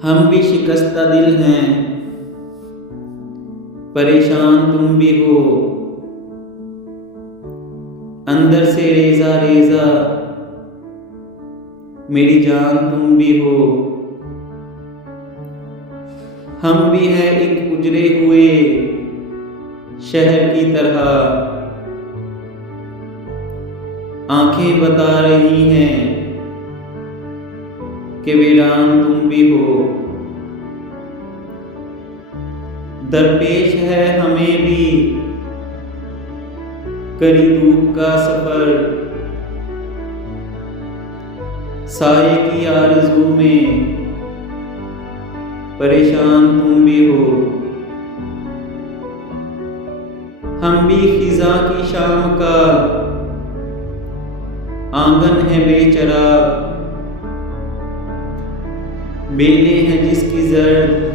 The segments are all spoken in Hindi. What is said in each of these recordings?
हम भी शिकस्ता दिल हैं, परेशान तुम भी हो। अंदर से रेजा रेजा मेरी जान तुम भी हो। हम भी हैं एक उजड़े हुए शहर की तरह, आंखें बता रही हैं कि वीरान तुम भी हो। दरपेश है हमें भी करी धूप का सफर, साये की आरज़ू में परेशान तुम भी हो। हम भी खिज़ां की शाम का आंगन है बेचराग, बेले हैं जिसकी जर्द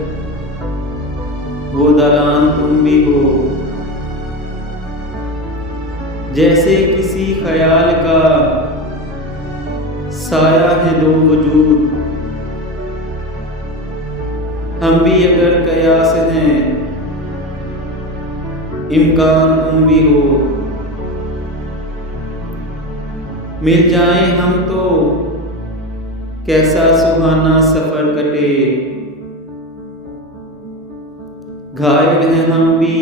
वो दालान तुम भी हो। जैसे किसी ख्याल का साया है दो वजूद, हम भी अगर कयास हैं इम्कान तुम भी हो। मिल जाएं हम तो कैसा सुहाना सफर कटे, घायल हैं हम भी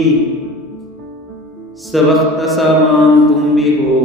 सवख्त सामान तुम भी हो।